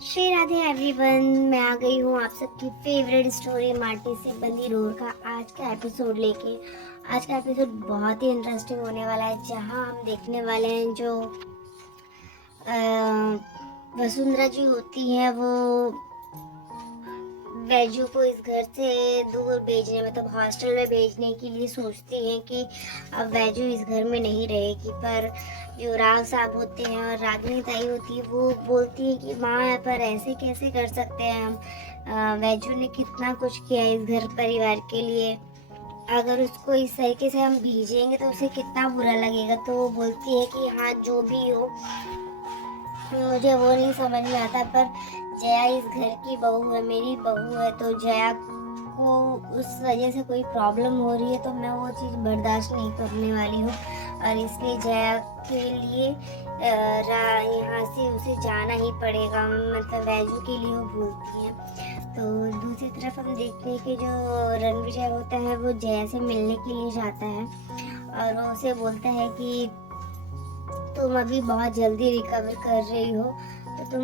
Shri Radhe everyone, मैं आ गई हूँ आप सबकी फेवरेट स्टोरी माटी से बंदी रोड का आज का एपिसोड लेके। आज का एपिसोड बहुत ही इंटरेस्टिंग होने वाला है, जहाँ हम देखने वाले हैं जो वसुंधरा जी होती हैं, वो वैजू को इस घर से दूर भेजने मतलब हॉस्टल में भेजने के लिए सोचती हैं कि अब वैजू इस घर में नहीं रहेगी। पर जो राव साहब होते हैं और रागिनी ताई होती है, वो बोलती है कि माँ पर ऐसे कैसे कर सकते हैं हम, वैजू ने कितना कुछ किया इस घर परिवार के लिए, अगर उसको इस तरीके से हम भेजेंगे तो उसे कितना बुरा लगेगा। तो वो बोलती है कि हाँ जो भी हो, मुझे वो नहीं समझ में आता, पर जया इस घर की बहू है, मेरी बहू है, तो जया को उस वजह से कोई प्रॉब्लम हो रही है तो मैं वो चीज़ बर्दाश्त नहीं करने वाली हूँ, और इसलिए जया के लिए यहाँ से उसे जाना ही पड़ेगा, मतलब वैजू के लिए वो बोलती है। तो दूसरी तरफ हम देखते हैं कि जो रणविजय होता है वो जया से मिलने के लिए जाता है, और वो उसे बोलता है कि तुम अभी बहुत जल्दी रिकवर कर रही हो, तो तुम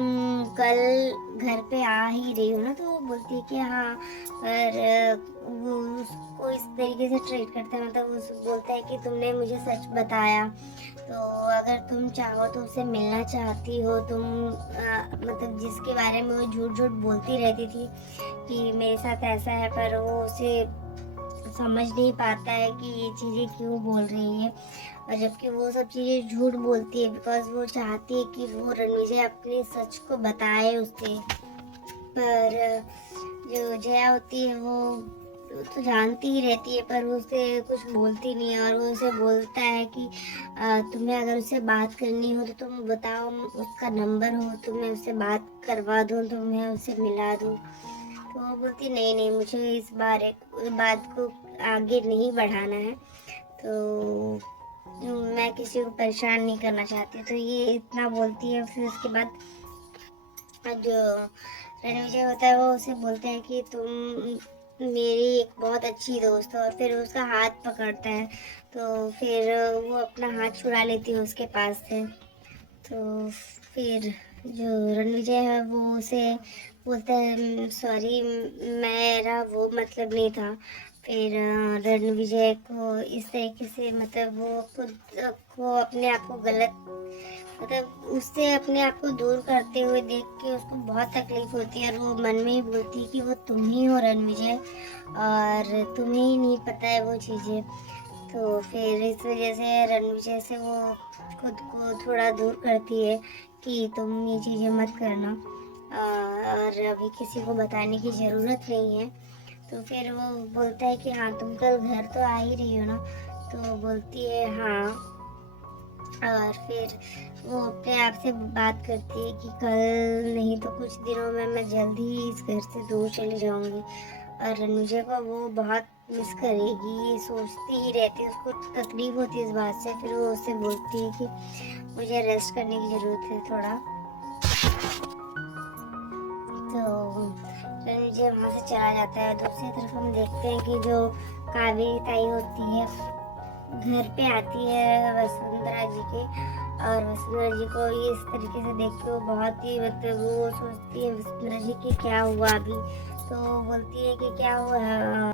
कल घर पे आ ही रही हो ना। तो वो बोलती है कि हाँ, पर वो उसको इस तरीके से ट्रीट करता है, मतलब उस बोलता है कि तुमने मुझे सच बताया, तो अगर तुम चाहो तो उससे मिलना चाहती हो, तुम मतलब जिसके बारे में वो झूठ झूठ बोलती रहती थी कि मेरे साथ ऐसा है, पर वो उसे समझ नहीं पाता है कि ये चीज़ें क्यों बोल रही है, और जबकि वो सब चीज़ें झूठ बोलती है बिकॉज वो चाहती है कि वो रणविजय अपने सच को बताए उसे। पर जो जया होती है वो तो जानती ही रहती है, पर वो उसे कुछ बोलती नहीं है, और वो उसे बोलता है कि तुम्हें अगर उससे बात करनी हो तो तुम बताओ, उसका नंबर हो तो मैं उससे बात करवा दूँ, तो मैं उससे मिला दूँ। तो वो बोलती नहीं नहीं, मुझे इस बात को आगे नहीं बढ़ाना है, तो मैं किसी को परेशान नहीं करना चाहती। तो ये इतना बोलती है। फिर उसके बाद जो रणविजय होता है वो उसे बोलता है कि तुम मेरी एक बहुत अच्छी दोस्त हो, और फिर उसका हाथ पकड़ता है, तो फिर वो अपना हाथ छुड़ा लेती है उसके पास से। तो फिर जो रणविजय है वो उसे बोलता है सॉरी, मेरा वो मतलब नहीं था। फिर रणविजय को इस तरीके से मतलब वो खुद को अपने आप को गलत मतलब उससे अपने आप को दूर करते हुए देख के उसको बहुत तकलीफ होती है, और वो मन में ही बोलती है कि वो तुम ही हो रणविजय, और तुम्हें ही नहीं पता है वो चीज़ें। तो फिर इस वजह से रणविजय से वो खुद को थोड़ा दूर करती है कि तुम ये चीज़ें मत करना, और अभी किसी को बताने की ज़रूरत नहीं है। तो फिर वो बोलता है कि हाँ तुम कल घर तो आ ही रही हो ना। तो बोलती है हाँ, और फिर वो अपने आप से बात करती है कि कल नहीं तो कुछ दिनों में मैं जल्दी ही इस घर से दूर चली जाऊंगी, और रणविजय को वो बहुत मिस करेगी, ये सोचती ही रहती है, उसको तकलीफ होती है इस बात से। फिर वो उससे बोलती है कि मुझे रेस्ट करने की ज़रूरत है थोड़ा। तो रणविजय वहाँ से चला जाता है। दूसरी तरफ हम देखते हैं कि जो कावेरी ताई होती है घर पे आती है वसुंधरा जी के, और वसुंधरा जी को ये इस तरीके से देख के वो बहुत ही मतलब वो सोचती है वसुंधरा जी की क्या हुआ अभी। तो बोलती है कि क्या हुआ है,